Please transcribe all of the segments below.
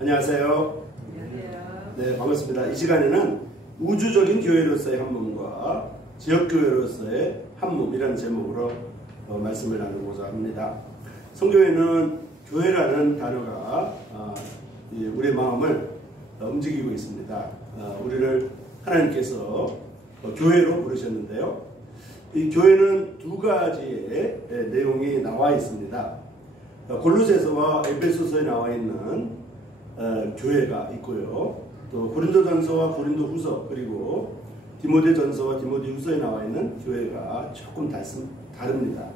안녕하세요. 안녕하세요. 네, 반갑습니다. 이 시간에는 우주적인 교회로서의 한 몸과 지역교회로서의 한 몸이라는 제목으로 말씀을 나누고자 합니다. 성경에는 교회라는 단어가 우리의 마음을 움직이고 있습니다. 우리를 하나님께서 교회로 부르셨는데요. 이 교회는 두 가지의 내용이 나와 있습니다. 골로새서와 에베소서에 나와 있는 교회가 있고요. 또 고린도전서와 고린도후서 그리고 디모데전서와 디모데후서에 나와 있는 교회가 조금 다릅니다.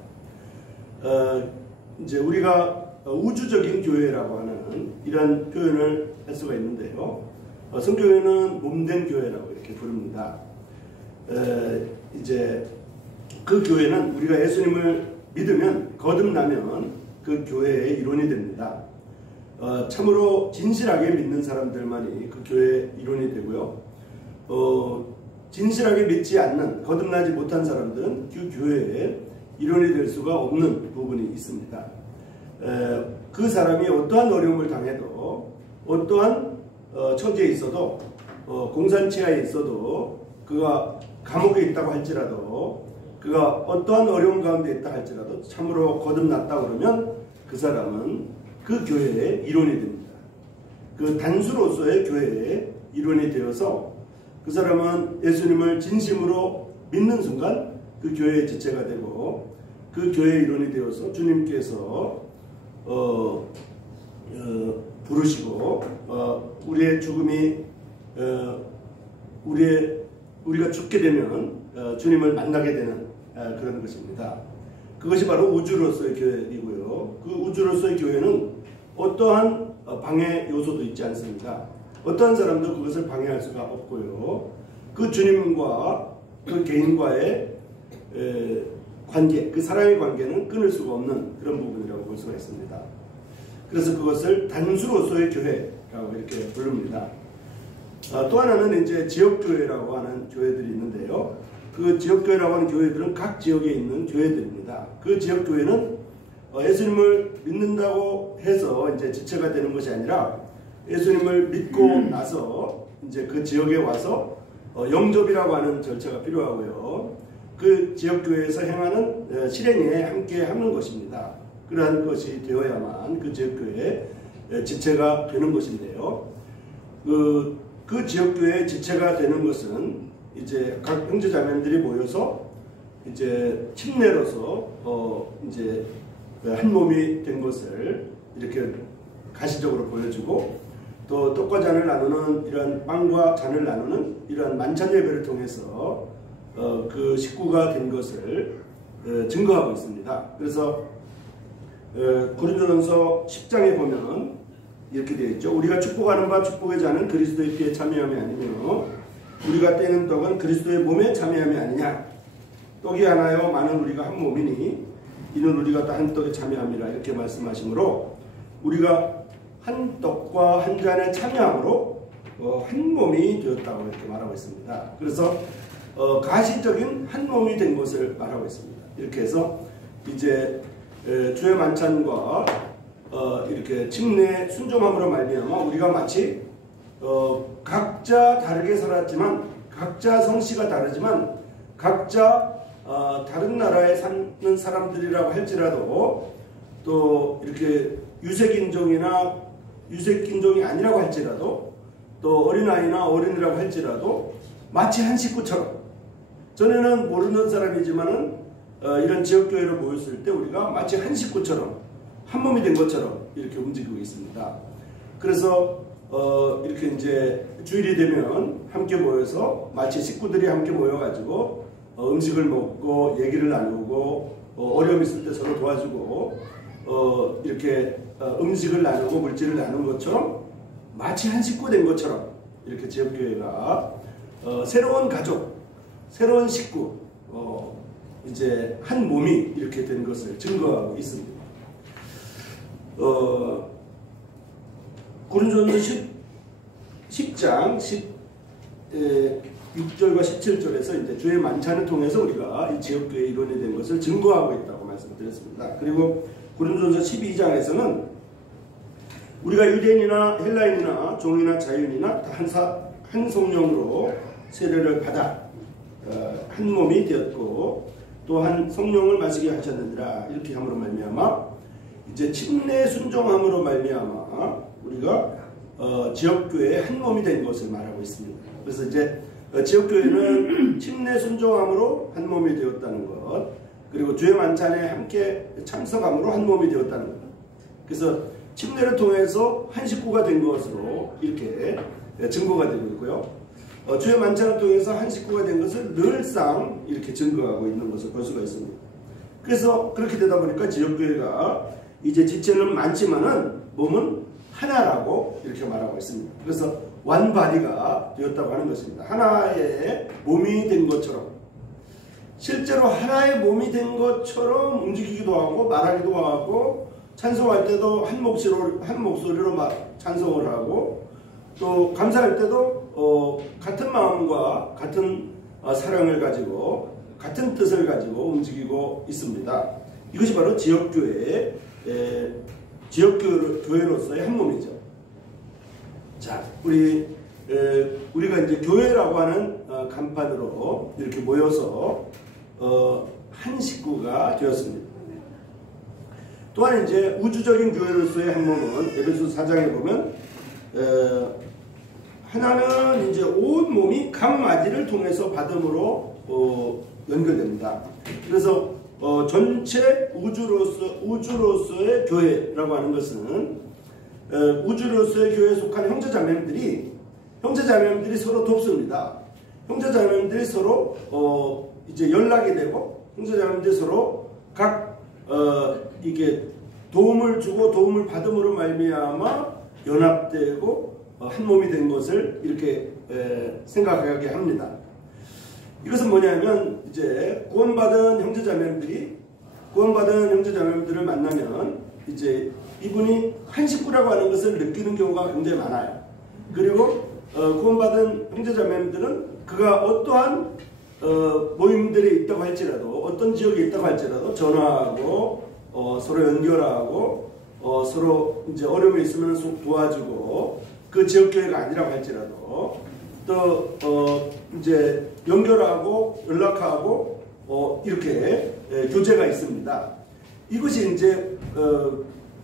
이제 우리가 우주적인 교회라고 하는 이런 표현을 할 수가 있는데요. 성경에는 몸된 교회라고 이렇게 부릅니다. 이제 그 교회는 우리가 예수님을 믿으면 거듭나면 그 교회의 일원이 됩니다. 참으로 진실하게 믿는 사람들만이 그 교회의 일원이 되고요. 진실하게 믿지 않는 거듭나지 못한 사람들은 그 교회의 일원이 될 수가 없는 부분이 있습니다. 그 사람이 어떠한 어려움을 당해도 어떠한 처지에 있어도 공산치하에 있어도 그가 감옥에 있다고 할지라도 그가 어떠한 어려움 가운데 있다 할지라도 참으로 거듭났다 그러면 그 사람은 그 교회의 일원이 됩니다. 그 단수로서의 교회의 일원이 되어서 그 사람은 예수님을 진심으로 믿는 순간 그 교회의 지체가 되고 그 교회의 일원이 되어서 주님께서 부르시고 우리의 죽음이 우리가 죽게 되면 주님을 만나게 되는 그런 것입니다. 그것이 바로 우주로서의 교회이고요. 그 우주로서의 교회는 어떠한 방해 요소도 있지 않습니다. 어떠한 사람도 그것을 방해할 수가 없고요. 그 주님과 그 개인과의 관계, 그 사랑의 관계는 끊을 수가 없는 그런 부분이라고 볼 수가 있습니다. 그래서 그것을 단수로서의 교회라고 이렇게 부릅니다. 또 하나는 이제 지역교회라고 하는 교회들이 있는데요. 그 지역교회라고 하는 교회들은 각 지역에 있는 교회들입니다. 그 지역교회는 예수님을 믿는다고 해서 이제 지체가 되는 것이 아니라 예수님을 믿고 나서 이제 그 지역에 와서 영접이라고 하는 절차가 필요하고요. 그 지역교회에서 행하는 실행에 함께 하는 것입니다. 그러한 것이 되어야만 그 지역교회의 지체가 되는 것인데요. 그 지역교회의 지체가 되는 것은 이제 각 형제자매들이 모여서 이제 침례로서 이제 한 몸이 된 것을 이렇게 가시적으로 보여주고 또 떡과 잔을 나누는 이런 빵과 잔을 나누는 이런 만찬 예배를 통해서 그 식구가 된 것을 증거하고 있습니다. 그래서 고린도전서 10장에 보면 이렇게 되어 있죠. 우리가 축복하는 바 축복의 잔은 그리스도의 피에 참여함이 아니며 우리가 떼는 떡은 그리스도의 몸에 참여함이 아니냐. 떡이 하나요 많은 우리가 한 몸이니 이는 우리가 다 한 떡에 참여함이라 이렇게 말씀하시므로 우리가 한 떡과 한 잔에 참여함으로 한 몸이 되었다고 이렇게 말하고 있습니다. 그래서 가시적인 한 몸이 된 것을 말하고 있습니다. 이렇게 해서 이제 주의 만찬과 이렇게 침례 순종함으로 말미암아 우리가 마치 각자 다르게 살았지만 각자 성씨가 다르지만 각자 다른 나라에 사는 사람들이라고 할지라도 또 이렇게 유색인종이나 유색인종이 아니라고 할지라도 또 어린아이나 어린이라고 할지라도 마치 한 식구처럼 전에는 모르는 사람이지만은 이런 지역교회로 모였을 때 우리가 마치 한 식구처럼 한 몸이 된 것처럼 이렇게 움직이고 있습니다. 그래서 이렇게 이제 주일이 되면 함께 모여서 마치 식구들이 함께 모여가지고 음식을 먹고 얘기를 나누고 어려움 있을 때 서로 도와주고 이렇게 음식을 나누고 물질을 나누는 것처럼 마치 한 식구 된 것처럼 이렇게 지역교회가 새로운 가족, 새로운 식구, 이제 한 몸이 이렇게 된 것을 증거하고 있습니다. 고린도전서 10장 6절과 17절에서 이제 주의 만찬을 통해서 우리가 이 지역교회의 일원이 된 것을 증거하고 있다고 말씀드렸습니다. 그리고 고린도전서 12장에서는 우리가 유대인이나 헬라인이나 종이나 자유인이나 다 한 성령으로 세례를 받아 한 몸이 되었고 또한 성령을 마시게 하셨느니라. 이렇게 함으로 말미암아 이제 침례 순종함으로 말미암아 우리가 지역교회의 한 몸이 된 것을 말하고 있습니다. 그래서 이제 지역교회는 침례 순종함으로 한 몸이 되었다는 것, 그리고 주의 만찬에 함께 참석함으로 한 몸이 되었다는 것. 그래서 침례를 통해서 한 식구가 된 것으로 이렇게 증거가 되고 있고요. 주의 만찬을 통해서 한 식구가 된 것을 늘상 이렇게 증거하고 있는 것을 볼 수가 있습니다. 그래서 그렇게 되다 보니까 지역교회가 이제 지체는 많지만은 몸은 하나라고 이렇게 말하고 있습니다. 그래서 완바디가 되었다고 하는 것입니다. 하나의 몸이 된 것처럼, 실제로 하나의 몸이 된 것처럼 움직이기도 하고 말하기도 하고 찬송할 때도 한 목소리로 찬송을 하고 또 감사할 때도 같은 마음과 같은 사랑을 가지고 같은 뜻을 가지고 움직이고 있습니다. 이것이 바로 지역교회로서의 한 몸이죠. 자, 우리가 이제 교회라고 하는 간판으로 이렇게 모여서 한 식구가 되었습니다. 또한 이제 우주적인 교회로서의 한 몸은 에베소 4장에 보면 하나는 이제 온 몸이 각 마디를 통해서 받음으로 연결됩니다. 그래서 전체 우주로서의 교회라고 하는 것은 우주로서의 교회에 속한 형제자매들이 서로 돕습니다. 형제자매들이 서로 이제 연락이 되고 형제자매들이 서로 각 이게 도움을 주고 도움을 받음으로 말미암아 연합되고 한 몸이 된 것을 이렇게 생각하게 합니다. 이것은 뭐냐면 이제 구원받은 형제자매들을 만나면 이제 이분이 한 식구라고 하는 것을 느끼는 경우가 굉장히 많아요. 그리고 구원받은 형제자매들은 그가 어떠한 모임들에 있다고 할지라도 어떤 지역에 있다고 할지라도 전화하고 서로 연결하고 서로 이제 어려움이 있으면 도와주고 그 지역교회가 아니라고 할지라도 또 이제 연결하고 연락하고 이렇게 교제가 있습니다. 이것이 이제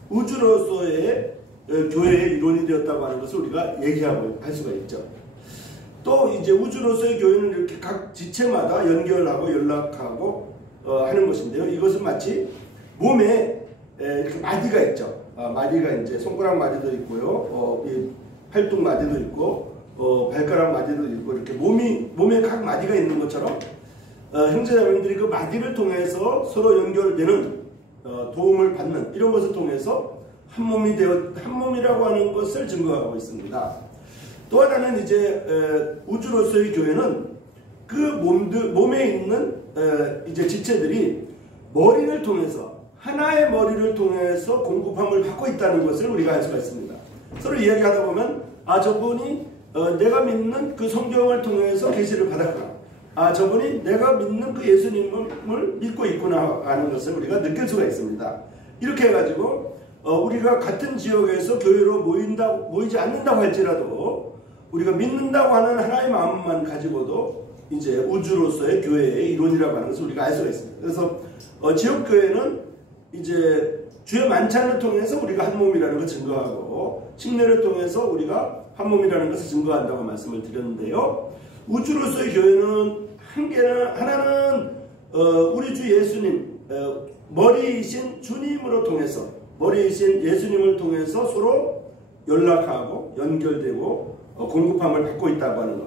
우주로서의 교회의 이론이 되었다고 하는 것을 우리가 얘기하고 할 수가 있죠. 또 이제 우주로서의 교회는 이렇게 각 지체마다 연결하고 연락하고 하는 것인데요. 이것은 마치 몸에 이렇게 마디가 있죠. 마디가 이제 손가락 마디도 있고요. 팔뚝 마디도 있고 발가락 마디도 있고 이렇게 몸에 각 마디가 있는 것처럼 형제자매들이 그 마디를 통해서 서로 연결되는 도움을 받는 이런 것을 통해서 한 몸이라고 하는 것을 증거하고 있습니다. 또 하나는 이제 우주로서의 교회는 그 몸에 있는 이제 지체들이 머리를 통해서 하나의 머리를 통해서 공급함을 받고 있다는 것을 우리가 알 수가 있습니다. 서로 이야기하다 보면 저분이 내가 믿는 그 성경을 통해서 계시를 받았구나. 저분이 내가 믿는 그 예수님을 믿고 있구나 하는 것을 우리가 느낄 수가 있습니다. 이렇게 해가지고 우리가 같은 지역에서 교회로 모이지 않는다고 할지라도 우리가 믿는다고 하는 하나의 마음만 가지고도 이제 우주로서의 교회의 이론이라고 하는 것을 우리가 알 수가 있습니다. 그래서 지역교회는 이제 주의 만찬을 통해서 우리가 한 몸이라는 것을 증거하고 침례를 통해서 우리가 한 몸이라는 것을 증거한다고 말씀을 드렸는데요. 우주로서의 교회는 하나는 우리 주 예수님 머리이신 주님으로 통해서 머리이신 예수님을 통해서 서로 연락하고 연결되고 공급함을 받고 있다고 하는 것,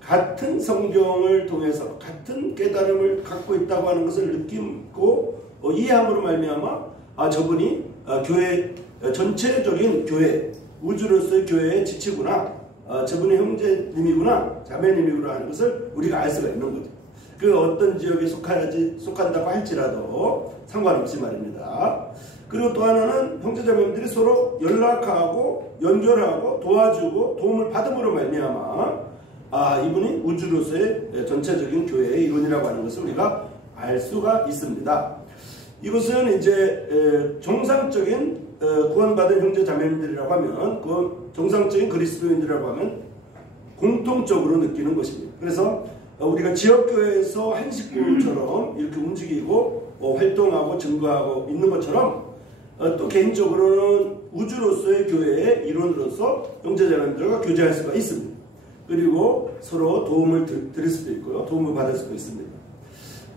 같은 성경을 통해서 같은 깨달음을 갖고 있다고 하는 것을 느끼고 이해함으로 말미암아 저분이 교회 전체적인 교회 우주로서의 교회의 지치구나, 저분이 형제님이구나 자매님이구나 하는 것을 우리가 알 수가 있는 거죠. 그 어떤 지역에 속한다고 할지라도 상관없이 말입니다. 그리고 또 하나는 형제자매들이 서로 연락하고 연결하고 도와주고 도움을 받음으로 말미암아 이분이 우주로서의 전체적인 교회의 이론이라고 하는 것을 우리가 알 수가 있습니다. 이것은 이제 정상적인 구원받은 형제 자매님들이라고 하면 그 정상적인 그리스도인들이라고 하면 공통적으로 느끼는 것입니다. 그래서 우리가 지역교회에서 한 식구처럼 이렇게 움직이고 활동하고 증거하고 있는 것처럼 또 개인적으로는 우주로서의 교회의 일원으로서 형제자매들과 교제할 수가 있습니다. 그리고 서로 도움을 드릴 수도 있고요. 도움을 받을 수도 있습니다.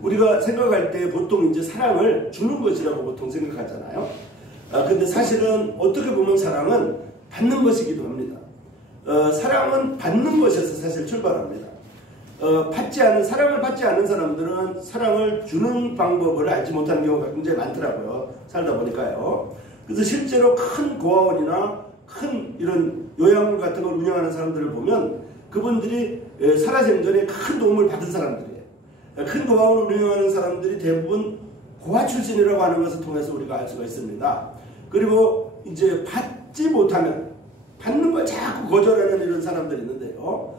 우리가 생각할 때 보통 이제 사랑을 주는 것이라고 보통 생각하잖아요. 근데 사실은 어떻게 보면 사랑은 받는 것이기도 합니다. 사랑은 받는 것에서 사실 출발합니다. 사랑을 받지 않는 사람들은 사랑을 주는 방법을 알지 못하는 경우가 굉장히 많더라고요. 살다 보니까요. 그래서 실제로 큰 고아원이나 큰 이런 요양원 같은 걸 운영하는 사람들을 보면 그분들이 살아생전에 큰 도움을 받은 사람들이에요. 큰 고아원을 운영하는 사람들이 대부분 고아 출신이라고 하는 것을 통해서 우리가 알 수가 있습니다. 그리고 이제 받지 못하면 받는 걸 자꾸 거절하는 이런 사람들이 있는데요.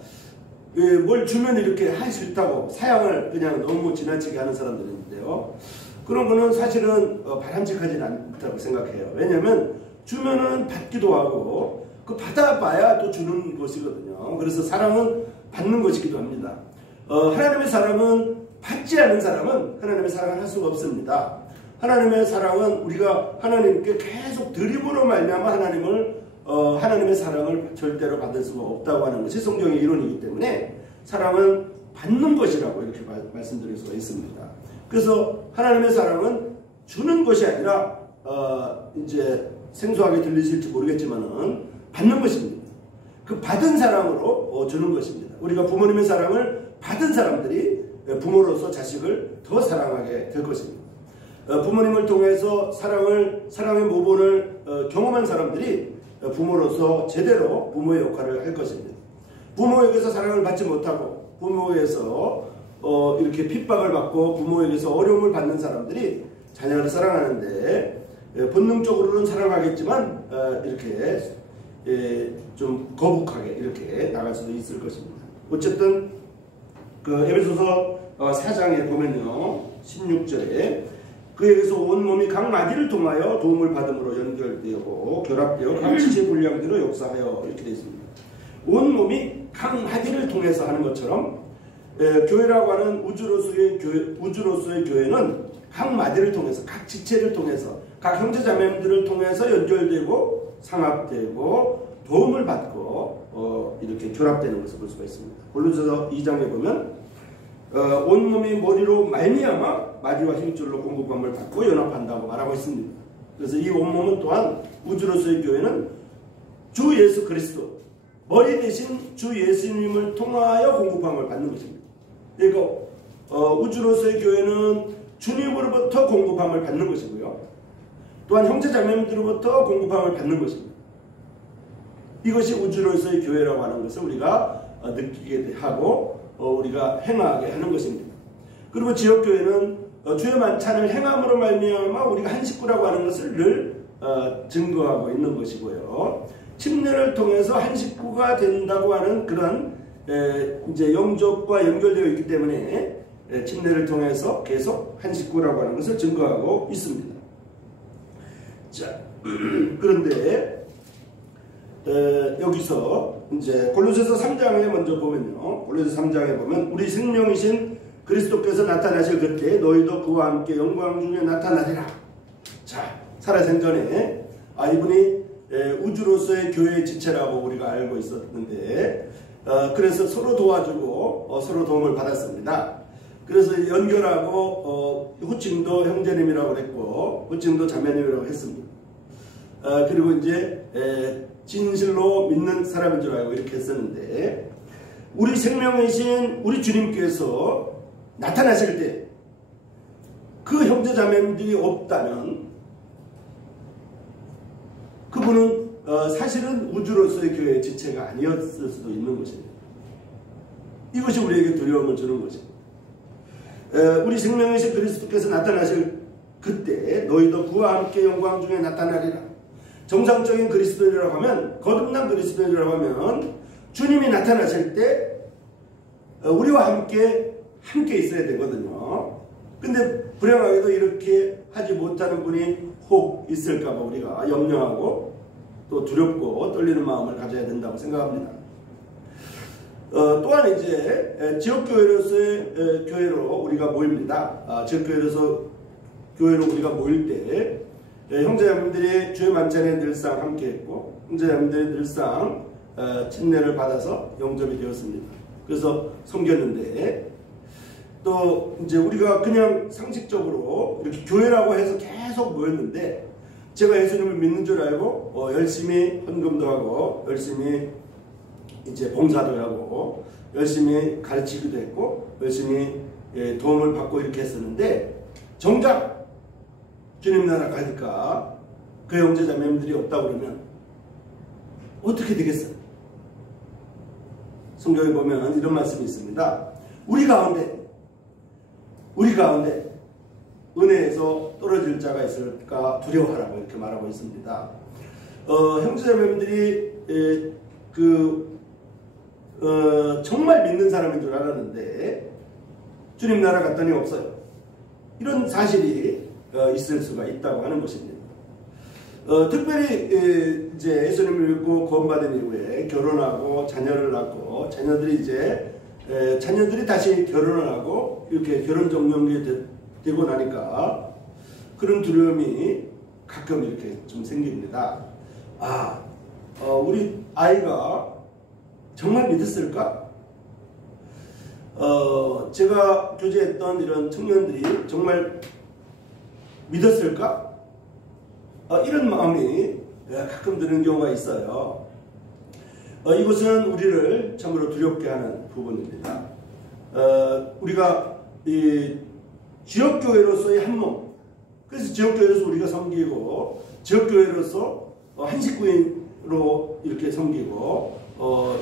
뭘 주면 이렇게 하기 싫다고 사양을 그냥 너무 지나치게 하는 사람들이 있는데요. 그런 거는 사실은 바람직하지는 않다고 생각해요. 왜냐하면 주면은 받기도 하고 그 받아봐야 또 주는 것이거든요. 그래서 사랑은 받는 것이기도 합니다. 하나님의 사랑은 받지 않은 사람은 하나님의 사랑을 할 수가 없습니다. 하나님의 사랑은 우리가 하나님께 계속 드림으로 말미암아 하나님의 사랑을 절대로 받을 수가 없다고 하는 것이 성경의 이론이기 때문에 사랑은 받는 것이라고 이렇게 말씀드릴 수가 있습니다. 그래서 하나님의 사랑은 주는 것이 아니라 이제 생소하게 들리실지 모르겠지만은 받는 것입니다. 그 받은 사랑으로 주는 것입니다. 우리가 부모님의 사랑을 받은 사람들이 부모로서 자식을 더 사랑하게 될 것입니다. 부모님을 통해서 사랑의 모본을 경험한 사람들이 부모로서 제대로 부모의 역할을 할 것입니다. 부모에게서 사랑을 받지 못하고 부모에게서 이렇게 핍박을 받고 부모에게서 어려움을 받는 사람들이 자녀를 사랑하는데 본능적으로는 사랑하겠지만 이렇게 좀 거북하게 이렇게 나갈 수도 있을 것입니다. 어쨌든 그 에베소서 4장에 보면요 16절에 그에게서 온 몸이 각 마디를 통하여 도움을 받음으로 연결되고 결합되어 각 지체 분량대로 역사하여 이렇게 되어 있습니다. 온 몸이 각 마디를 통해서 하는 것처럼 교회라고 하는 우주로서의 교회는 각 마디를 통해서 각 지체를 통해서 각 형제자매들을 통해서 연결되고 상합되고 도움을 받고 이렇게 결합되는 것을 볼 수가 있습니다. 골로새서 2장에 보면 온 몸이 머리로 말미암아 마디와 힘줄로 공급함을 받고 연합한다고 말하고 있습니다. 그래서 이 온몸은 또한 우주로서의 교회는 주 예수 그리스도 머리 대신 주 예수님을 통하여 공급함을 받는 것입니다. 그러니까 우주로서의 교회는 주님으로부터 공급함을 받는 것이고요. 또한 형제자매들로부터 공급함을 받는 것입니다. 이것이 우주로서의 교회라고 하는 것을 우리가 느끼게 하고 우리가 행하게 하는 것입니다. 그리고 지역교회는 주의 만찬을 행함으로 말미암아 우리가 한 식구라고 하는 것을 늘 증거하고 있는 것이고요. 침례를 통해서 한 식구가 된다고 하는 그런 이제 영접과 연결되어 있기 때문에 침례를 통해서 계속 한 식구라고 하는 것을 증거하고 있습니다. 자, 그런데 여기서 이제 골로새서 3장에 먼저 보면요. 골로새서 3장에 보면 우리 생명이신 그리스도께서 나타나실 그때 너희도 그와 함께 영광 중에 나타나리라. 자, 살아생전에 이분이 우주로서의 교회의 지체라고 우리가 알고 있었는데 그래서 서로 도와주고 서로 도움을 받았습니다. 그래서 연결하고 호칭도 형제님이라고 그랬고 호칭도 자매님이라고 했습니다. 그리고 이제 진실로 믿는 사람인 줄 알고 이렇게 했었는데 우리 생명이신 우리 주님께서 나타나실 때 그 형제자매들이 없다면 그분은 사실은 우주로서의 교회의 지체가 아니었을 수도 있는 것입니다. 이것이 우리에게 두려움을 주는 것입니다. 우리 생명이신 그리스도께서 나타나실 그때 너희도 그와 함께 영광 중에 나타나리라. 정상적인 그리스도인이라고 하면 거듭난 그리스도인이라고 하면 주님이 나타나실 때 우리와 함께 있어야 되거든요. 근데 불행하게도 이렇게 하지 못하는 분이 혹 있을까봐 우리가 염려하고 또 두렵고 떨리는 마음을 가져야 된다고 생각합니다. 또한 이제 지역교회로서의 교회로 우리가 모입니다. 지역교회로서 교회로 우리가 모일 때 형제자매들이 주의 만찬에 늘상 함께했고 형제자매들이 늘상 침례를 받아서 영접이 되었습니다. 그래서 섬겼는데 또 이제 우리가 그냥 상식적으로 이렇게 교회라고 해서 계속 모였는데 제가 예수님을 믿는 줄 알고 열심히 헌금도 하고 열심히 이제 봉사도 하고 열심히 가르치기도 했고 열심히 도움을 받고 이렇게 했었는데 정작 주님 나라 가니까 그 형제자매들이 없다고 그러면 어떻게 되겠어요? 성경에 보면 이런 말씀이 있습니다. 우리 가운데 은혜에서 떨어질 자가 있을까 두려워하라고 이렇게 말하고 있습니다. 형제자매들이 정말 믿는 사람인 줄 알았는데 주님 나라 갔더니 없어요. 이런 사실이 있을 수가 있다고 하는 것입니다. 특별히 이제 예수님을 믿고 구원받은 이후에 결혼하고 자녀를 낳고 자녀들이 다시 결혼을 하고 이렇게 결혼 정년기에 되고 나니까 그런 두려움이 가끔 이렇게 좀 생깁니다. 우리 아이가 정말 믿었을까? 제가 교제했던 이런 청년들이 정말 믿었을까? 이런 마음이 가끔 드는 경우가 있어요. 이것은 우리를 참으로 두렵게 하는 부분입니다. 우리가 이 지역교회로서의 한 몸, 그래서 지역교회로서 우리가 섬기고 지역교회로서 한 식구인으로 이렇게 섬기고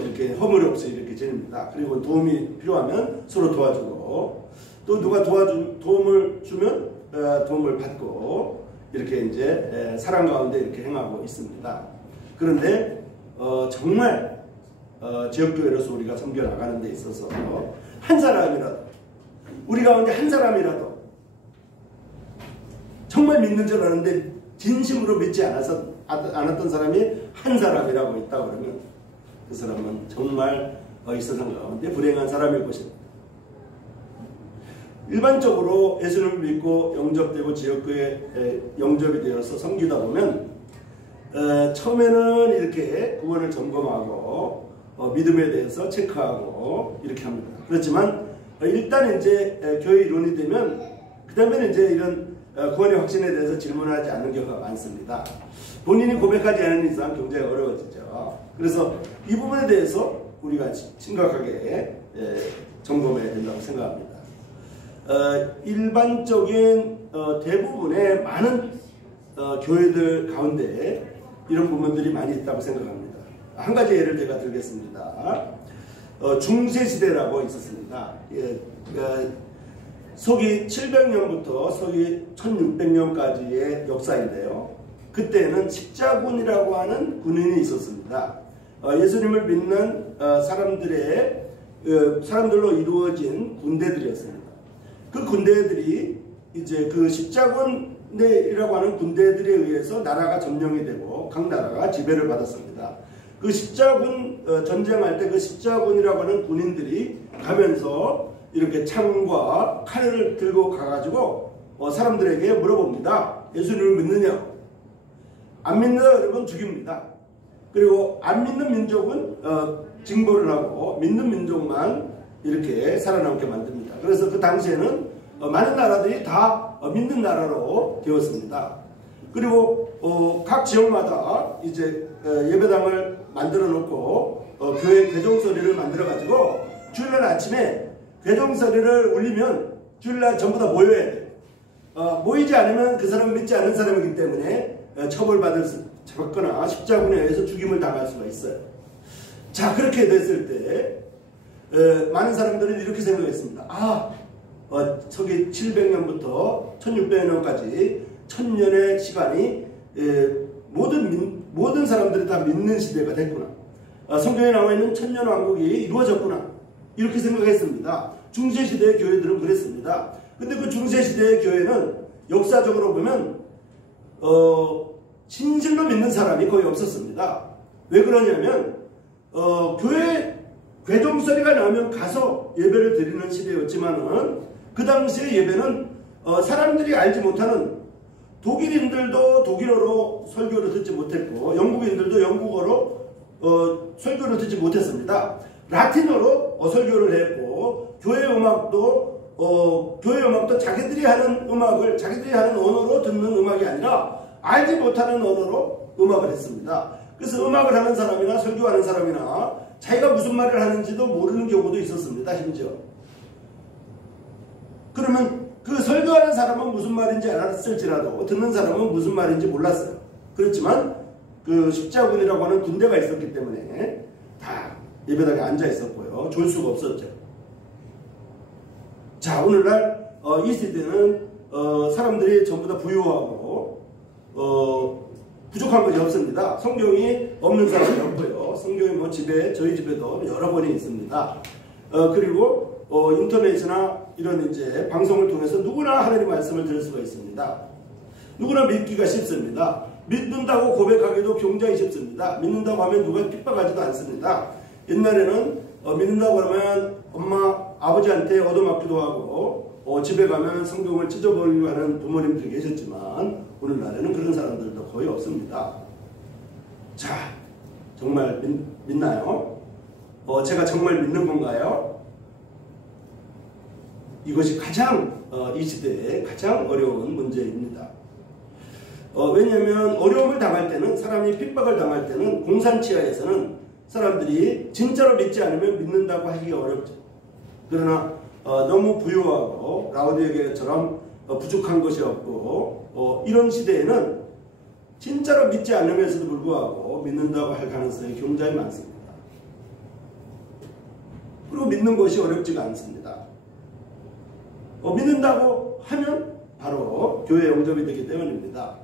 이렇게 허물 없이 이렇게 지냅니다. 그리고 도움이 필요하면 서로 도와주고 또 누가 도움을 주면 도움을 받고 이렇게 이제 사랑 가운데 이렇게 행하고 있습니다. 그런데 정말 지역교회로서 우리가 섬겨 나가는 데 있어서 한 사람이라도 우리 가운데 한 사람이라도 정말 믿는 줄 아는데 진심으로 믿지 않았던 사람이 한 사람이라고 있다고 그러면 그 사람은 정말 이 세상 가운데 불행한 사람일 것입니다. 일반적으로 예수님을 믿고 영접되고 지역교회에 영접이 되어서 섬기다 보면 처음에는 이렇게 구원을 점검하고 믿음에 대해서 체크하고 이렇게 합니다. 그렇지만 일단 이제 교회 이론이 되면 그 다음에는 이제 이런 구원의 확신에 대해서 질문하지 않는 경우가 많습니다. 본인이 고백하지 않은 이상 굉장히 어려워지죠. 그래서 이 부분에 대해서 우리가 심각하게 점검해야 된다고 생각합니다. 일반적인 대부분의 많은 교회들 가운데 이런 부분들이 많이 있다고 생각합니다. 한 가지 예를 제가 들겠습니다. 중세시대라고 있었습니다. 서기 700년부터 서기 1600년까지의 역사인데요. 그때는 십자군이라고 하는 군인이 있었습니다. 예수님을 믿는 사람들로 이루어진 군대들이었습니다. 그 군대들이 이제 그 십자군이라고 하는 군대들에 의해서 나라가 점령이 되고 각 나라가 지배를 받았습니다. 그 십자군 전쟁할 때 그 십자군이라고 하는 군인들이 가면서 이렇게 창과 칼을 들고 가가지고 사람들에게 물어봅니다. 예수님을 믿느냐? 안 믿는다 그러면 죽입니다. 그리고 안 믿는 민족은 징벌을 하고 믿는 민족만 이렇게 살아남게 만듭니다. 그래서 그 당시에는 많은 나라들이 다 믿는 나라로 되었습니다. 그리고 각 지역마다 이제 예배당을 만들어 놓고 교회 개종소리를 만들어 가지고 주일날 아침에 개종소리를 울리면 주일날 전부 다 모여야 돼요. 모이지 않으면 그 사람은 믿지 않은 사람이기 때문에 처벌받거나 십자군에 의해서 죽임을 당할 수가 있어요. 자, 그렇게 됐을 때 많은 사람들은 이렇게 생각했습니다. 서기 700년부터 1600년까지 1000년의 시간이 모든 사람들이 다 믿는 시대가 됐구나. 성경에 나와 있는 천년왕국이 이루어졌구나. 이렇게 생각했습니다. 중세시대의 교회들은 그랬습니다. 근데 그 중세시대의 교회는 역사적으로 보면 진실로 믿는 사람이 거의 없었습니다. 왜 그러냐면 교회 괴동 소리가 나면 가서 예배를 드리는 시대였지만은 그 당시의 예배는 사람들이 알지 못하는 독일인들도 독일어로 설교를 듣지 못했고 영국인들도 영국어로 설교를 듣지 못했습니다. 라틴어로 설교를 했고 교회 음악도 자기들이 하는 음악을 자기들이 하는 언어로 듣는 음악이 아니라 알지 못하는 언어로 음악을 했습니다. 그래서 음악을 하는 사람이나 설교하는 사람이나 자기가 무슨 말을 하는지도 모르는 경우도 있었습니다. 심지어. 그러면 그 설교하는 사람은 무슨 말인지 알았을지라도 듣는 사람은 무슨 말인지 몰랐어요. 그렇지만 그 십자군이라고 하는 군대가 있었기 때문에 다 예배당에 앉아 있었고요. 졸 수가 없었죠. 자, 오늘날 이 시대는 사람들이 전부 다 부유하고 부족한 것이 없습니다. 성경이 없는 사람이 없고요. 성경이 뭐 저희 집에도 여러 번이 있습니다. 그리고 인터넷이나 이런 이제 방송을 통해서 누구나 하나님의 말씀을 들을 수가 있습니다. 누구나 믿기가 쉽습니다. 믿는다고 고백하기도 굉장히 쉽습니다. 믿는다고 하면 누가 핍박하지도 않습니다. 옛날에는 믿는다고 하면 엄마, 아버지한테 얻어맞기도 하고 집에 가면 성경을 찢어버리고 하는 부모님들이 계셨지만 오늘날에는 그런 사람들도 거의 없습니다. 자, 정말 믿나요? 제가 정말 믿는 건가요? 이것이 가장 이 시대에 가장 어려운 문제입니다. 왜냐하면 어려움을 당할 때는 사람이 핍박을 당할 때는 공산치하에서는 사람들이 진짜로 믿지 않으면 믿는다고 하기가 어렵죠. 그러나 너무 부유하고 라오디게처럼 부족한 것이 없고 이런 시대에는 진짜로 믿지 않으면서도 불구하고 믿는다고 할 가능성이 굉장히 많습니다. 그리고 믿는 것이 어렵지가 않습니다. 믿는다고 하면 바로 교회 영접이 되기 때문입니다.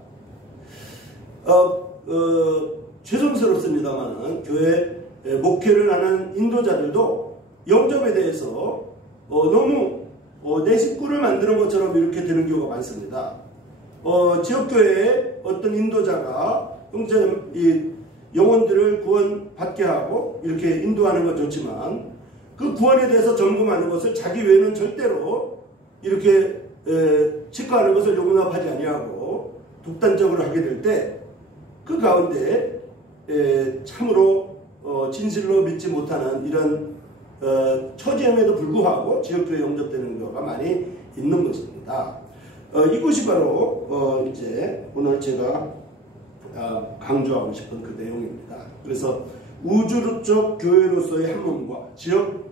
죄송스럽습니다만 교회 목회를 하는 인도자들도 영접에 대해서 너무 내 식구를 만드는 것처럼 이렇게 되는 경우가 많습니다. 지역교회에 어떤 인도자가 이 영혼들을 구원받게 하고 이렇게 인도하는 건 좋지만 그 구원에 대해서 점검하는 것을 자기 외에는 절대로 이렇게 체크하는 것을 용납하지 아니하고 독단적으로 하게 될 때 그 가운데 참으로 진실로 믿지 못하는 이런 처지임에도 불구하고 지역교회 영접되는 경우가 많이 있는 것입니다. 이것이 바로 이제 오늘 제가 강조하고 싶은 그 내용입니다. 그래서 우주적 교회로서의 한 몸과 지역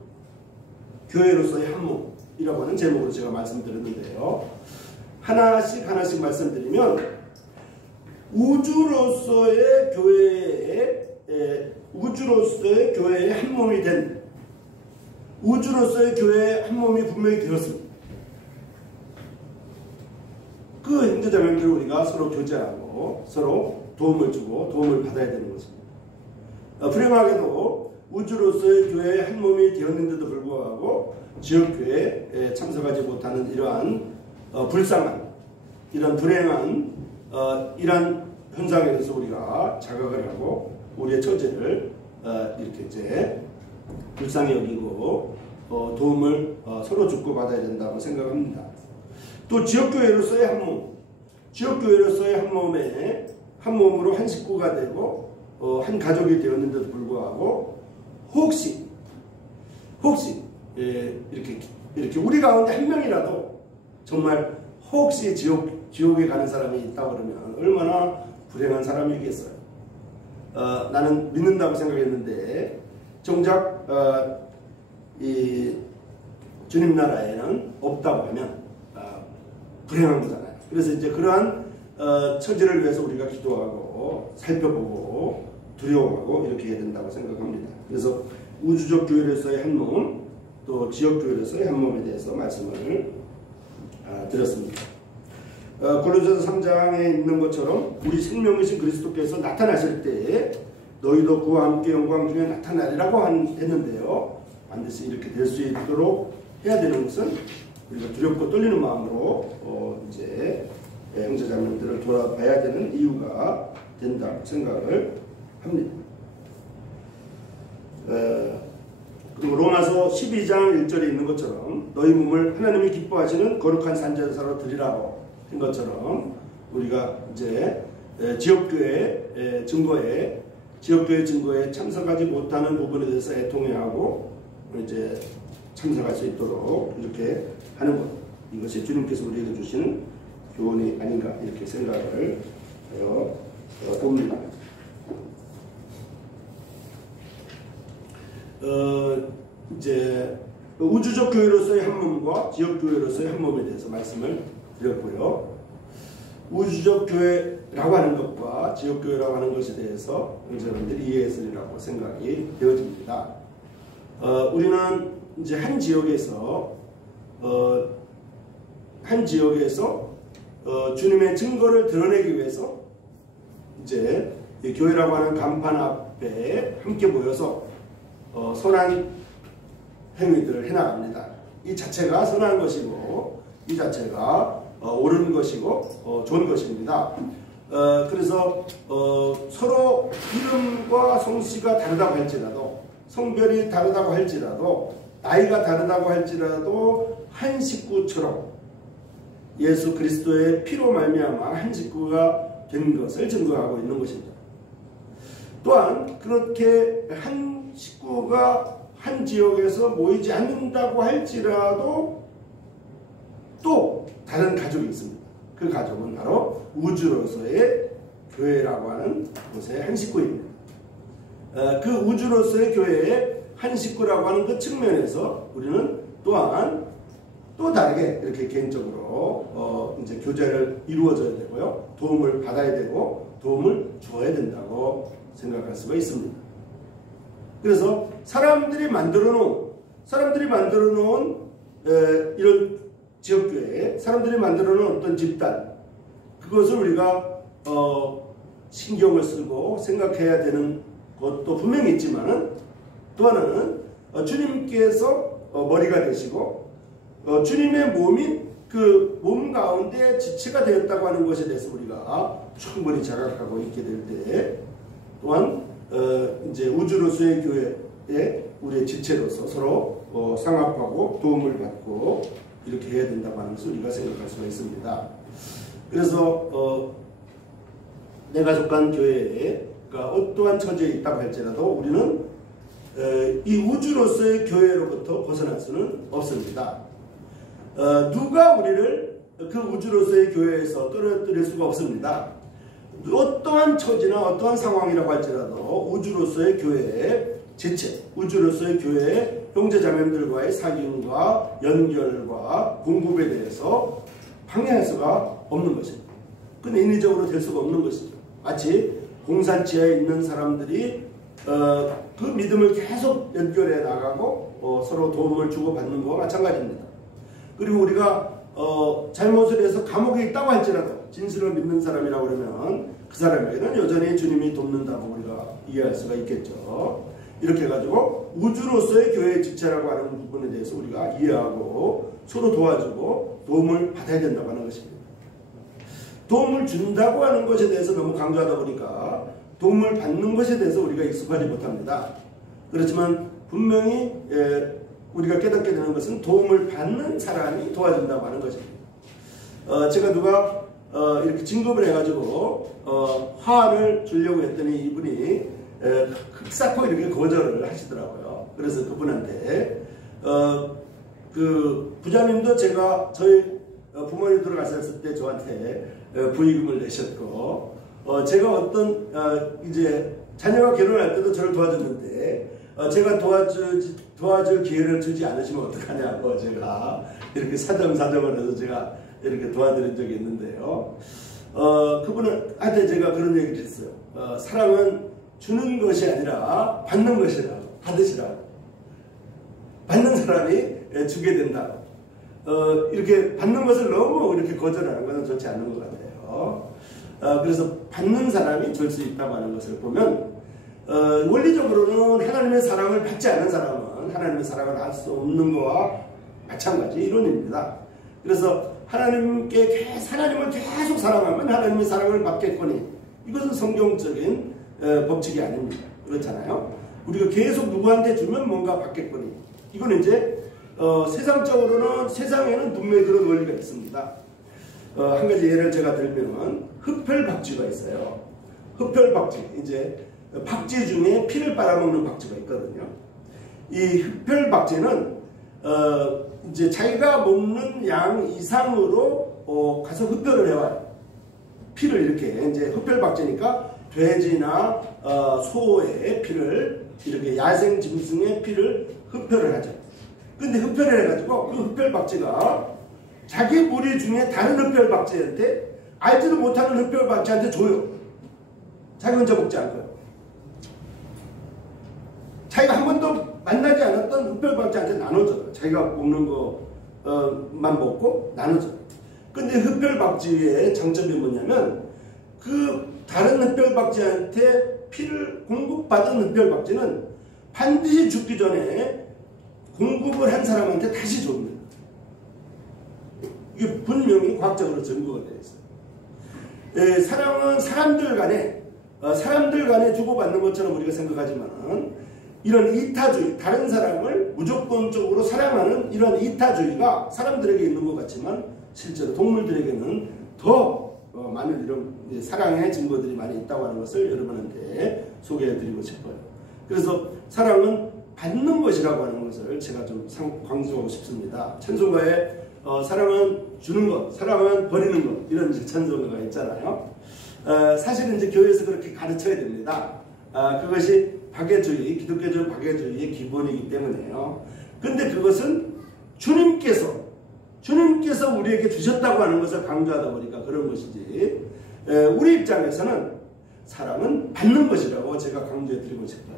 교회로서의 한 몸이라고 하는 제목으로 제가 말씀드렸는데요. 하나씩 말씀드리면 우주로서의 교회의 한 몸이 된 우주로서의 교회의 한 몸이 분명히 되었습니다. 그 형제자매들을 우리가 서로 교제하고 서로 도움을 주고 도움을 받아야 되는 것입니다. 불행하게도 우주로서의 교회의 한 몸이 되었는데도 불구하고 지역교회에 참석하지 못하는 이러한 불쌍한 이런 불행한 이러한 현상에 대해서 우리가 자각을 하고 우리의 처지를 이렇게 이제 불쌍히 여기고 도움을 서로 주고받아야 된다고 생각합니다. 또 지역교회로서의 한 몸, 지역교회로서의 한 몸으로 한 식구가 되고 한 가족이 되었는데도 불구하고 혹시 이렇게 우리 가운데 한 명이라도 정말 혹시 지옥에 가는 사람이 있다 그러면 얼마나 불행한 사람이겠어요. 나는 믿는다고 생각했는데 정작 이 주님 나라에는 없다고 하면 불행한 거잖아요. 그래서 이제 그러한 처지를 위해서 우리가 기도하고 살펴보고 두려워하고 이렇게 해야 된다고 생각합니다. 그래서 우주적 교회로서의 한 몸, 또 지역 교회로서의 한 몸에 대해서 말씀을 드렸습니다. 골로새서 3장에 있는 것처럼 우리 생명이신 그리스도께서 나타나실 때 너희도 그와 함께 영광 중에 나타나리라고 했는데요. 반드시 이렇게 될 수 있도록 해야 되는 것은 우리가 두렵고 떨리는 마음으로 이제 형제자매들을 돌아봐야 되는 이유가 된다고 생각을 합니다. 그리고 로마서 12장 1절에 있는 것처럼 너희 몸을 하나님이 기뻐하시는 거룩한 산제사로 드리라고 한 것처럼 우리가 이제 지역교회 증거에 참석하지 못하는 부분에 대해서 애통해야 하고 이제 참석할 수 있도록 이렇게 하는 것, 이것이 주님께서 우리에게 주시는 교훈이 아닌가 이렇게 생각을 봅니다. 이제 우주적 교회로서의 한 몸과 지역 교회로서의 한 몸에 대해서 말씀을 드렸고요. 우주적 교회라고 하는 것과 지역 교회라고 하는 것에 대해서 여러분들이 이해했으리라고 생각이 되어집니다. 우리는 이제 한 지역에서 주님의 증거를 드러내기 위해서 이제 교회라고 하는 간판 앞에 함께 모여서 선한 행위들을 해나갑니다. 이 자체가 선한 것이고 이 자체가 옳은 것이고 좋은 것입니다. 그래서 서로 이름과 성씨가 다르다고 할지라도, 성별이 다르다고 할지라도, 나이가 다르다고 할지라도 한 식구처럼 예수 그리스도의 피로 말미암아 한 식구가 된 것을 증거하고 있는 것입니다. 또한 그렇게 한 식구가 한 지역에서 모이지 않는다고 할지라도 또 다른 가족이 있습니다. 그 가족은 바로 우주로서의 교회라고 하는 곳의 한 식구입니다. 그 우주로서의 교회의 한 식구라고 하는 그 측면에서 우리는 또한 또 다르게 이렇게 개인적으로 이제 교제를 이루어져야 되고요. 도움을 받아야 되고 도움을 주어야 된다고 생각할 수가 있습니다. 그래서 사람들이 만들어 놓은 이런 지역교회, 사람들이 만들어 놓은 어떤 집단, 그것을 우리가 신경을 쓰고 생각해야 되는 것도 분명히 있지만은 또 하나는 주님께서 머리가 되시고 주님의 몸인 그 몸 가운데 지체가 되었다고 하는 것에 대해서 우리가 충분히 자각하고 있게 될 때, 또한 이제 우주로서의 교회에 우리의 지체로서 서로 상합하고 도움을 받고 이렇게 해야 된다고 하는 것을 우리가 생각할 수가 있습니다. 그래서 내가 속한 교회가 어떠한 처지에 있다고 할지라도 우리는 이 우주로서의 교회로부터 벗어날 수는 없습니다. 누가 우리를 그 우주로서의 교회에서 떨어뜨릴 수가 없습니다. 어떠한 처지나 어떠한 상황이라고 할지라도 우주로서의 교회의 지체, 우주로서의 교회의 형제자매들과의 사귐과 연결과 공급에 대해서 방해할 수가 없는 것입니다. 그건 인위적으로 될 수가 없는 것입니다. 마치 공산지하에 있는 사람들이 그 믿음을 계속 연결해 나가고 서로 도움을 주고받는 것과 마찬가지입니다. 그리고 우리가 잘못을 해서 감옥에 있다고 할지라도 진실을 믿는 사람이라고 그러면 그 사람에게는 여전히 주님이 돕는다고 우리가 이해할 수가 있겠죠. 이렇게 해가지고 우주로서의 교회의 지체라고 하는 부분에 대해서 우리가 이해하고 서로 도와주고 도움을 받아야 된다고 하는 것입니다. 도움을 준다고 하는 것에 대해서 너무 강조하다 보니까 도움을 받는 것에 대해서 우리가 익숙하지 못합니다. 그렇지만 분명히 우리가 깨닫게 되는 것은 도움을 받는 사람이 도와준다고 하는 것입니다. 제가 누가 이렇게 진급을 해가지고 화를 주려고 했더니 이분이 흑사코 이렇게 거절을 하시더라고요. 그래서 그분한테 그 부자님도 제가 저희 부모님 돌아가셨을 때 저한테 부의금을 내셨고 제가 어떤 이제 자녀가 결혼할 때도 저를 도와줬는데 제가 도와줄 기회를 주지 않으시면 어떡하냐고 제가 이렇게 사정을 해서 제가 이렇게 도와드린 적이 있는데요. 그분한테 제가 그런 얘기를 했어요. 사랑은 주는 것이 아니라 받는 것이라고, 받으시라고. 받는 사람이 주게 된다. 이렇게 받는 것을 너무 이렇게 거절하는 것은 좋지 않은 것 같아요. 그래서 받는 사람이 줄 수 있다고 하는 것을 보면 원리적으로는 하나님의 사랑을 받지 않은 사람은 하나님의 사랑을 알 수 없는 것과 마찬가지 이론입니다. 그래서 하나님을 계속 사랑하면 하나님의 사랑을 받겠거니, 이것은 성경적인 법칙이 아닙니다. 그렇잖아요. 우리가 계속 누구한테 주면 뭔가 받겠거니, 이거는 이제 세상적으로는, 세상에는 분명히 그런 원리가 있습니다. 한 가지 예를 제가 들면 흡혈박쥐가 있어요. 흡혈박쥐, 이제 박쥐 중에 피를 빨아먹는 박쥐가 있거든요. 이 흡혈박쥐는 이제 자기가 먹는 양 이상으로 가서 흡혈을 해와요. 피를 이렇게, 이제 흡혈박쥐니까 돼지나 소의 피를, 이렇게 야생 짐승의 피를 흡혈을 하죠. 근데 흡혈을 해가지고 그 흡혈박쥐가 자기 무리 중에 다른 흡혈박쥐한테, 알지도 못하는 흡혈박쥐한테 줘요. 자기 혼자 먹지 않고요. 자기가 한 번도 만나지 않았던 흡혈박쥐한테 나눠줘요. 자기가 먹는 거만 먹고 나눠줘요. 근데 흡혈박쥐의 장점이 뭐냐면, 그 다른 흡혈박쥐한테 피를 공급받은 흡혈박쥐는 반드시 죽기 전에 공급을 한 사람한테 다시 줍니다. 이게 분명히 과학적으로 증거가 되어 있어요. 사랑은 사람들 간에 주고받는 것처럼 우리가 생각하지만, 이런 이타주의, 다른 사람을 무조건적으로 사랑하는 이런 이타주의가 사람들에게 있는 것 같지만 실제로 동물들에게는 더 많은 이런 사랑의 증거들이 많이 있다고 하는 것을 여러분한테 소개해드리고 싶어요. 그래서 사랑은 받는 것이라고 하는 것을 제가 좀 강조하고 싶습니다. 찬송가에 사랑은 주는 것, 사랑은 버리는 것, 이런 찬송가가 있잖아요. 사실은 이제 교회에서 그렇게 가르쳐야 됩니다. 그것이 박애주의, 기독교적 박애주의의 기본이기 때문에요. 근데 그것은 주님께서 우리에게 주셨다고 하는 것을 강조하다 보니까 그런 것이지, 우리 입장에서는 사랑은 받는 것이라고 제가 강조해드리고 싶어요.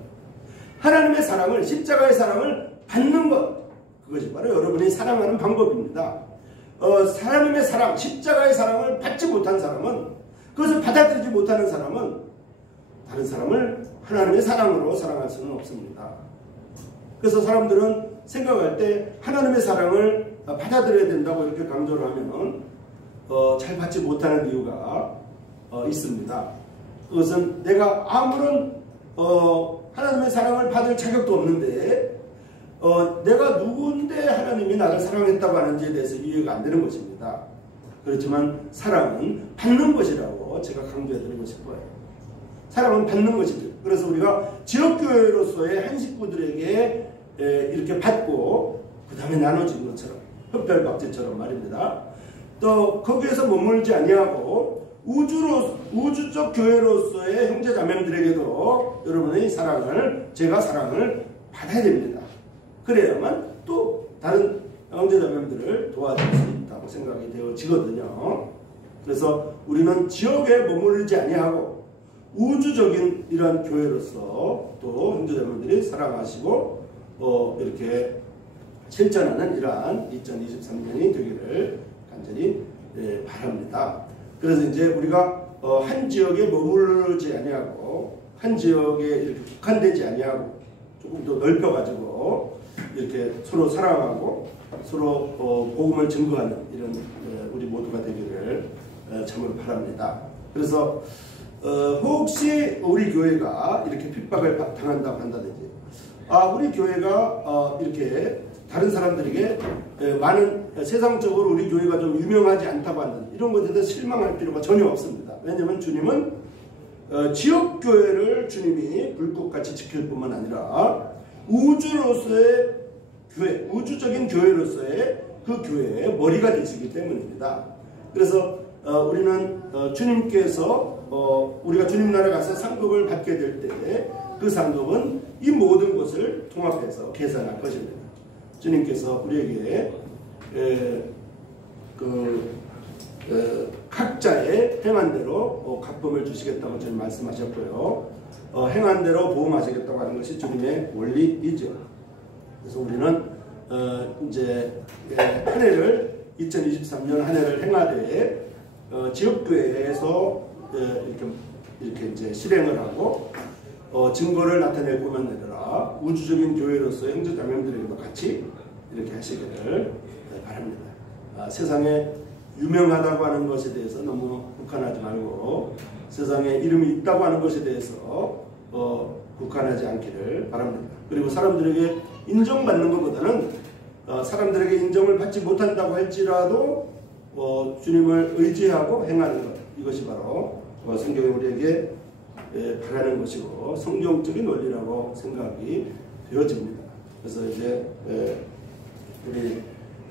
하나님의 사랑을, 십자가의 사랑을 받는 것, 그것이 바로 여러분이 사랑하는 방법입니다. 하나님의 사랑, 십자가의 사랑을 받지 못한 사람은, 그것을 받아들이지 못하는 사람은 다른 사람을 하나님의 사랑으로 사랑할 수는 없습니다. 그래서 사람들은 생각할 때 하나님의 사랑을 받아들여야 된다고 이렇게 강조를 하면 잘 받지 못하는 이유가 있습니다. 그것은 내가 아무런 하나님의 사랑을 받을 자격도 없는데 내가 누군데 하나님이 나를 사랑했다고 하는지에 대해서 이해가 안 되는 것입니다. 그렇지만 사랑은 받는 것이라고 제가 강조해드리고 싶어요. 사랑은 받는 것입니다. 그래서 우리가 지역교회로서의 한 식구들에게 이렇게 받고 그 다음에 나눠진 것처럼, 흡혈박쥐처럼 말입니다. 또 거기에서 머물지 아니하고 우주적 교회로서의 형제자매들에게도 여러분의 제가 사랑을 받아야 됩니다. 그래야만 또 다른 형제자매들을 도와줄 수 있다고 생각이 되어지거든요. 그래서 우리는 지역에 머물지 아니하고 우주적인 이러한 교회로서 또 형제자매들이 사랑하시고 이렇게 실천하는 이러한 2023년이 되기를 간절히 바랍니다. 그래서 이제 우리가 한 지역에 머무르지 아니하고 한 지역에 이렇게 국한되지 아니하고 조금 더 넓혀가지고 이렇게 서로 사랑하고 서로 복음을 증거하는 이런 우리 모두가 되기를 참으로 바랍니다. 그래서 혹시 우리 교회가 이렇게 핍박을 당한다고 한다든지, 우리 교회가 이렇게 다른 사람들에게 많은 세상적으로 우리 교회가 좀 유명하지 않다고 한다든지 이런 것에 대해서 실망할 필요가 전혀 없습니다. 왜냐하면 주님은 지역교회를 주님이 불꽃같이 지킬 뿐만 아니라 우주로서의 교회, 우주적인 교회로서의 그 교회의 머리가 되시기 때문입니다. 그래서 우리는 주님께서 우리가 주님 나라 가서 상급을 받게 될 때 그 상급은 이 모든 것을 통합해서 계산할 것입니다. 주님께서 우리에게 각자의 행한 대로 갚음을 주시겠다고 저는 말씀하셨고요. 행한 대로 보응하시겠다고 하는 것이 주님의 원리이죠. 그래서 우리는 이제 한 해를 2023년 한 해를 행하되 지역교회에서 이렇게 이제 실행을 하고 증거를 나타낼 뿐만 아니라 우주적인 교회로서 형제자매들에게도 같이 이렇게 하시기를 바랍니다. 세상에 유명하다고 하는 것에 대해서 너무 국한하지 말고 세상에 이름이 있다고 하는 것에 대해서 국한하지 않기를 바랍니다. 그리고 사람들에게 인정받는 것보다는 사람들에게 인정을 받지 못한다고 할지라도 주님을 의지하고 행하는 것, 이것이 바로 성경이 우리에게 바라는 것이고 성경적인 원리라고 생각이 되어집니다. 그래서 이제 우리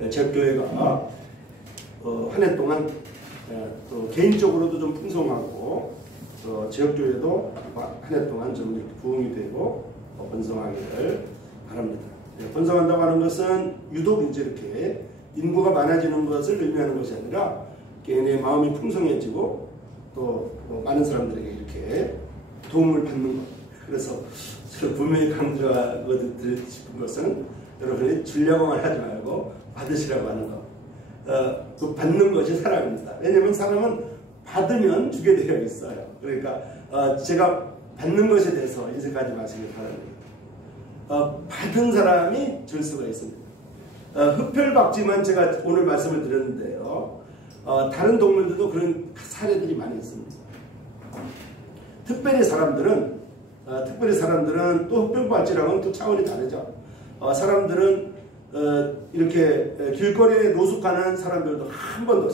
제협교회가 한 해 동안 또 개인적으로도 좀 풍성하고 제협교회도 한 해 동안 좀 이렇게 부흥이 되고 번성하기를 바랍니다. 번성한다고 하는 것은 유독 이제 이렇게 인구가 많아지는 것을 의미하는 것이 아니라 개인의 마음이 풍성해지고 또 많은 사람들에게 이렇게 도움을 받는 것. 그래서 제가 분명히 강조하고 드리고 싶은 것은 여러분이 주려고만 하지 말고 받으시라고 하는 것. 그 받는 것이 사랑입니다. 왜냐하면 사람은 받으면 주게 되어 있어요. 그러니까 제가 받는 것에 대해서 인색하지 마시길 바랍니다. 받은 사람이 줄 수가 있습니다. 흡혈박쥐만 제가 오늘 말씀을 드렸는데요. 다른 동물들도 그런 사례들이 많이 있습니다. 특별히 사람들은 또 흡혈박쥐랑은 또 차원이 다르죠. 사람들은 이렇게 길거리에 노숙하는 사람들도 한 번도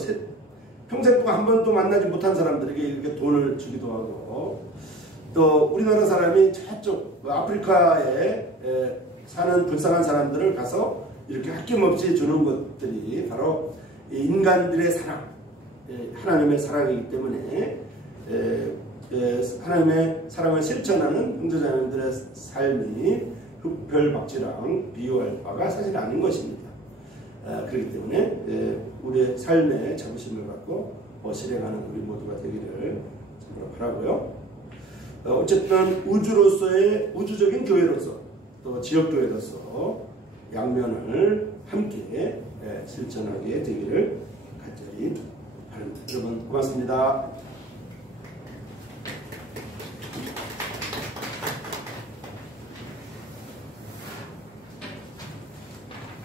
평생 동안 한 번도 만나지 못한 사람들에게 이렇게 돈을 주기도 하고, 또 우리나라 사람이 저쪽 아프리카에 사는 불쌍한 사람들을 가서 이렇게 아낌없이 주는 것들이 바로 인간들의 사랑, 하나님의 사랑이기 때문에 하나님의 사랑을 실천하는 형제자매들의 삶이 흡혈박쥐랑 비유할 바가 사실 아닌 것입니다. 그렇기 때문에 우리의 삶의 자부심을 갖고 실행하는 우리 모두가 되기를 바라고요. 어쨌든 우주적인 교회로서 또 지역교회로서 양면을 함께 실천하게 되기를 간절히 바랍니다. 여러분 고맙습니다.